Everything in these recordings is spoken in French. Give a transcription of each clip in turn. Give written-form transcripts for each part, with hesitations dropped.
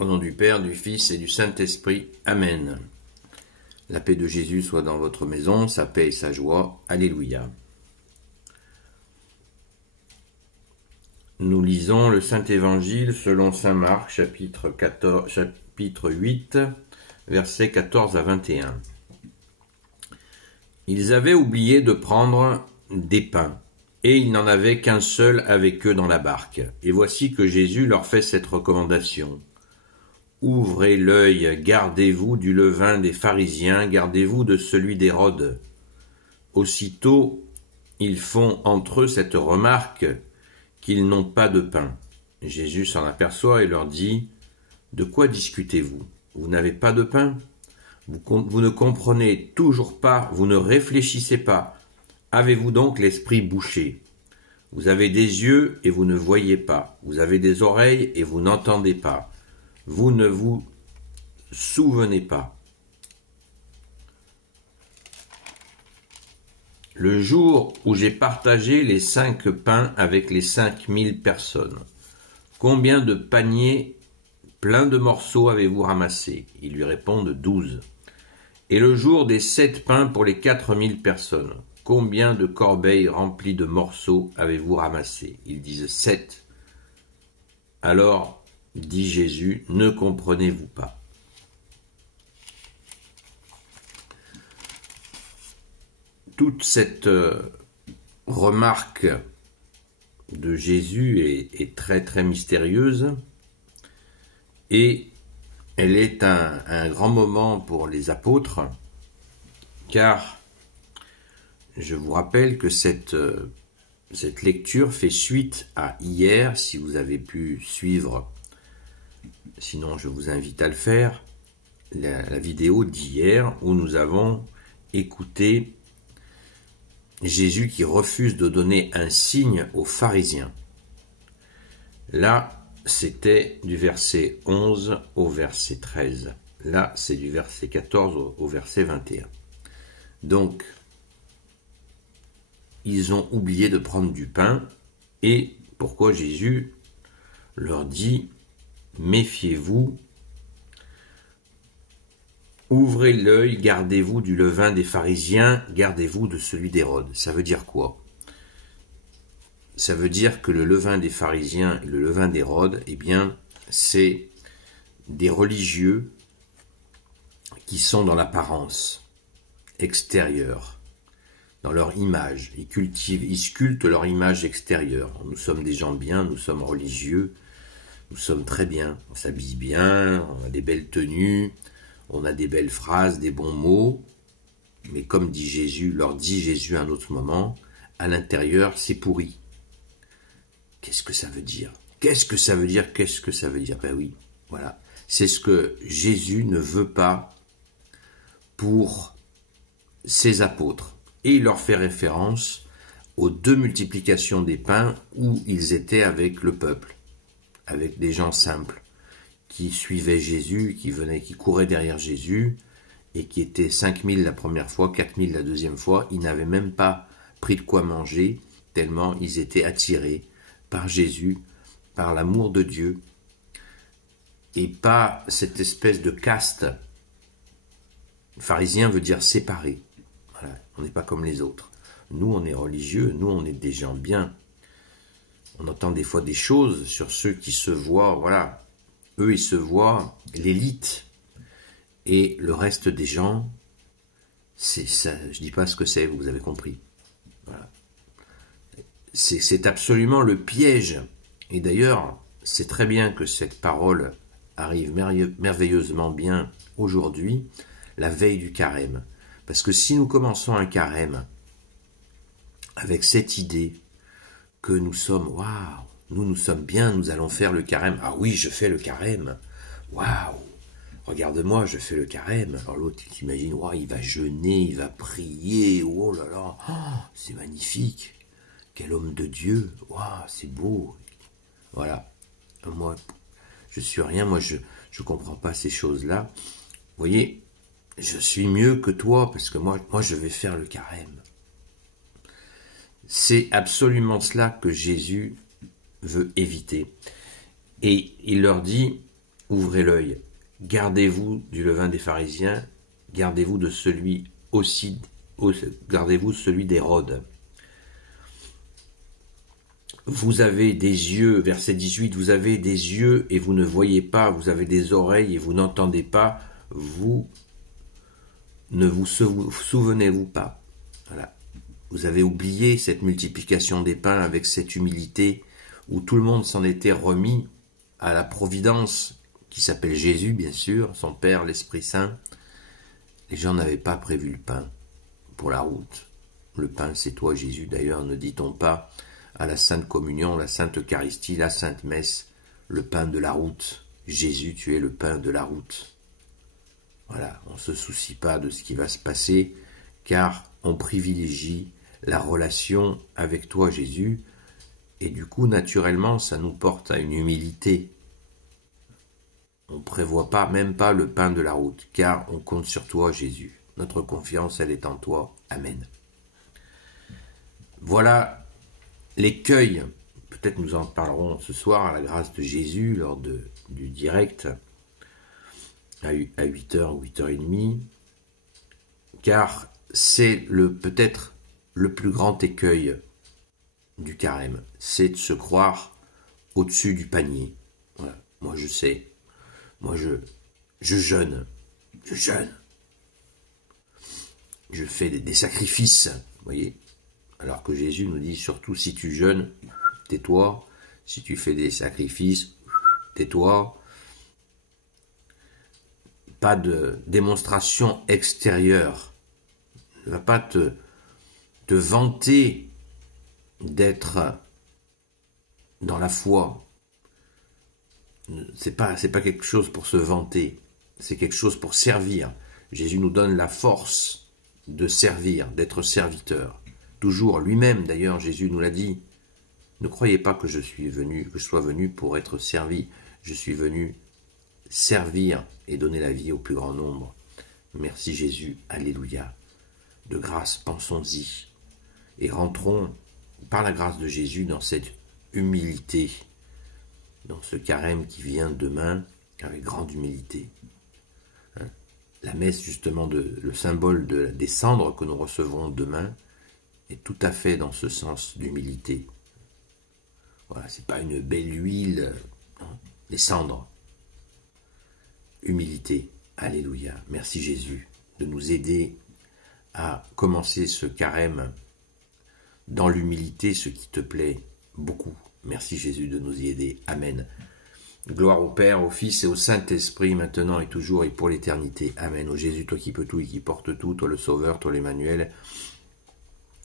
Au nom du Père, du Fils et du Saint-Esprit. Amen. La paix de Jésus soit dans votre maison, sa paix et sa joie. Alléluia. Nous lisons le Saint-Évangile selon saint Marc, chapitre 8, versets 14 à 21. Ils avaient oublié de prendre des pains, et il n'en avait qu'un seul avec eux dans la barque. Et voici que Jésus leur fait cette recommandation. Ouvrez l'œil, gardez-vous du levain des pharisiens, gardez-vous de celui d'Hérode. Aussitôt, ils font entre eux cette remarque qu'ils n'ont pas de pain. Jésus s'en aperçoit et leur dit « De quoi discutez-vous? Vous n'avez pas de pain? Vous ne comprenez toujours pas, vous ne réfléchissez pas. Avez-vous donc l'esprit bouché? Vous avez des yeux et vous ne voyez pas. Vous avez des oreilles et vous n'entendez pas. Vous ne vous souvenez pas. Le jour où j'ai partagé les 5 pains avec les 5000 personnes, combien de paniers pleins de morceaux avez-vous ramassé? Ils lui répondent 12. Et le jour des 7 pains pour les 4000 personnes, combien de corbeilles remplies de morceaux avez-vous ramassé? Ils disent 7. Alors, dit Jésus, ne comprenez-vous pas? Toute cette remarque de Jésus est très très mystérieuse et elle est un grand moment pour les apôtres, car je vous rappelle que cette lecture fait suite à hier, si vous avez pu suivre. Sinon, je vous invite à le faire, la vidéo d'hier où nous avons écouté Jésus qui refuse de donner un signe aux pharisiens. Là, c'était du verset 11 au verset 13. Là, c'est du verset 14 au verset 21. Donc, ils ont oublié de prendre du pain. Et pourquoi Jésus leur dit « Méfiez-vous, ouvrez l'œil, gardez-vous du levain des pharisiens, gardez-vous de celui d'Hérode. » Ça veut dire quoi? Ça veut dire que le levain des pharisiens et le levain d'Hérode, eh bien, c'est des religieux qui sont dans l'apparence extérieure, dans leur image. Ils sculptent leur image extérieure. Nous sommes des gens bien, nous sommes religieux, nous sommes très bien. On s'habille bien, on a des belles tenues, on a des belles phrases, des bons mots. Mais comme leur dit Jésus à un autre moment, à l'intérieur, c'est pourri. Qu'est-ce que ça veut dire? Qu'est-ce que ça veut dire? Qu'est-ce que ça veut dire? Ben oui, voilà. C'est ce que Jésus ne veut pas pour ses apôtres. Et il leur fait référence aux 2 multiplications des pains où ils étaient avec le peuple, avec des gens simples, qui suivaient Jésus, qui couraient derrière Jésus, et qui étaient 5000 la première fois, 4000 la deuxième fois. Ils n'avaient même pas pris de quoi manger, tellement ils étaient attirés par Jésus, par l'amour de Dieu, et pas cette espèce de caste. Pharisien veut dire séparé. Voilà, on n'est pas comme les autres. Nous, on est religieux, nous, on est des gens bien. On entend des fois des choses sur ceux qui se voient, voilà. Eux, ils se voient l'élite. Et le reste des gens, c'est ça. Je dis pas ce que c'est, vous avez compris. Voilà. C'est absolument le piège. Et d'ailleurs, c'est très bien que cette parole arrive merveilleusement bien aujourd'hui, la veille du carême. Parce que si nous commençons un carême avec cette idée que nous sommes, waouh, nous sommes bien, nous allons faire le carême. Ah oui, je fais le carême. Waouh, regarde-moi, je fais le carême. Alors l'autre, il t'imagine, waouh, il va jeûner, il va prier. Oh là là, oh, c'est magnifique. Quel homme de Dieu, waouh, c'est beau. Voilà. Moi, je suis rien, moi je comprends pas ces choses-là. Vous voyez, je suis mieux que toi parce que moi je vais faire le carême. C'est absolument cela que Jésus veut éviter. Et il leur dit, ouvrez l'œil, gardez-vous du levain des pharisiens, gardez-vous de celui aussi, gardez-vous celui d'Hérode. Vous avez des yeux, verset 18, vous avez des yeux et vous ne voyez pas, vous avez des oreilles et vous n'entendez pas, vous ne vous souvenez-vous pas. Voilà. Vous avez oublié cette multiplication des pains avec cette humilité où tout le monde s'en était remis à la providence qui s'appelle Jésus, bien sûr, son Père, l'Esprit Saint. Les gens n'avaient pas prévu le pain pour la route. Le pain, c'est toi, Jésus. D'ailleurs, ne dit-on pas à la Sainte Communion, la Sainte Eucharistie, la Sainte Messe, le pain de la route. Jésus, tu es le pain de la route. Voilà, on ne se soucie pas de ce qui va se passer, car on privilégie la relation avec toi, Jésus, et du coup, naturellement, ça nous porte à une humilité. On ne prévoit pas, même pas le pain de la route, car on compte sur toi, Jésus. Notre confiance, elle est en toi. Amen. Voilà l'écueil, peut-être nous en parlerons ce soir à la grâce de Jésus lors du direct à 8h ou 8h30, car c'est peut-être le plus grand écueil du carême, c'est de se croire au-dessus du panier. Voilà. Moi je sais, moi je jeûne, je fais des sacrifices, vous voyez. Alors que Jésus nous dit surtout si tu jeûnes, tais-toi. Si tu fais des sacrifices, tais-toi. Pas de démonstration extérieure. Ne va pas te vanter d'être dans la foi. C'est pas quelque chose pour se vanter. C'est quelque chose pour servir. Jésus nous donne la force de servir, d'être serviteur. Toujours lui-même, d'ailleurs, Jésus nous l'a dit. Ne croyez pas que je sois venu pour être servi. Je suis venu servir et donner la vie au plus grand nombre. Merci Jésus, alléluia. De grâce, pensons-y. Et rentrons, par la grâce de Jésus, dans cette humilité, dans ce carême qui vient demain, avec grande humilité. La messe, justement, le symbole des cendres que nous recevrons demain, est tout à fait dans ce sens d'humilité. Voilà, c'est pas une belle huile, non, les cendres. Humilité, alléluia. Merci Jésus de nous aider à commencer ce carême dans l'humilité, ce qui te plaît beaucoup. Merci Jésus de nous y aider. Amen. Gloire au Père, au Fils et au Saint-Esprit, maintenant et toujours et pour l'éternité. Amen. Ô Jésus, toi qui peux tout et qui porte tout, toi le Sauveur, toi l'Emmanuel,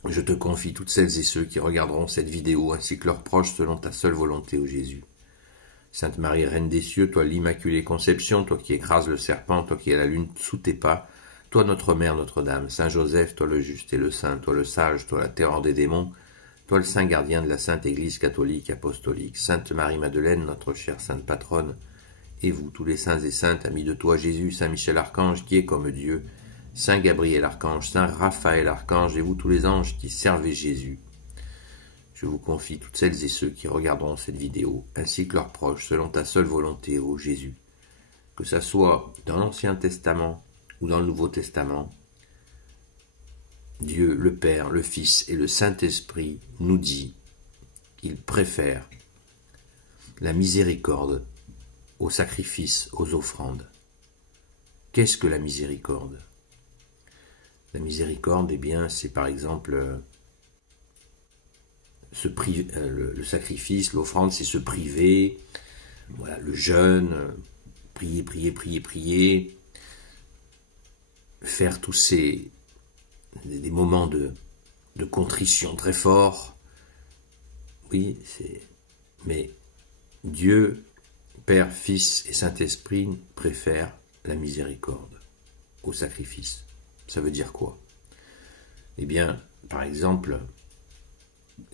je te confie toutes celles et ceux qui regarderont cette vidéo, ainsi que leurs proches, selon ta seule volonté, ô Jésus. Sainte Marie, Reine des cieux, toi l'Immaculée Conception, toi qui écrases le serpent, toi qui es la lune sous tes pas, toi notre Mère, Notre-Dame, Saint Joseph, toi le juste et le saint, toi le sage, toi la terreur des démons, toi le saint gardien de la Sainte Église catholique apostolique, Sainte Marie-Madeleine, notre chère Sainte Patronne, et vous, tous les saints et saintes, amis de toi, Jésus, Saint Michel Archange, qui est comme Dieu, Saint Gabriel Archange, Saint Raphaël Archange, et vous tous les anges qui servez Jésus. Je vous confie toutes celles et ceux qui regarderont cette vidéo, ainsi que leurs proches, selon ta seule volonté, ô Jésus. Que ça soit dans l'Ancien Testament ou dans le Nouveau Testament, Dieu, le Père, le Fils et le Saint-Esprit nous dit qu'il préfère la miséricorde au sacrifice, aux offrandes. Qu'est-ce que la miséricorde ? La miséricorde, eh bien, c'est par exemple le sacrifice, l'offrande, c'est se priver, voilà, le jeûne, prier, faire tous des moments de contrition très forts. Oui, mais Dieu, Père, Fils et Saint-Esprit préfèrent la miséricorde au sacrifice. Ça veut dire quoi? Eh bien, par exemple,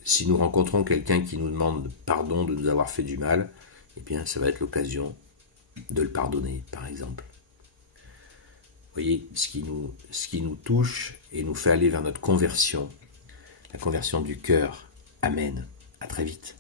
si nous rencontrons quelqu'un qui nous demande pardon de nous avoir fait du mal, eh bien, ça va être l'occasion de le pardonner, par exemple. Vous voyez, ce qui nous touche et nous fait aller vers notre conversion, la conversion du cœur. Amen. À très vite.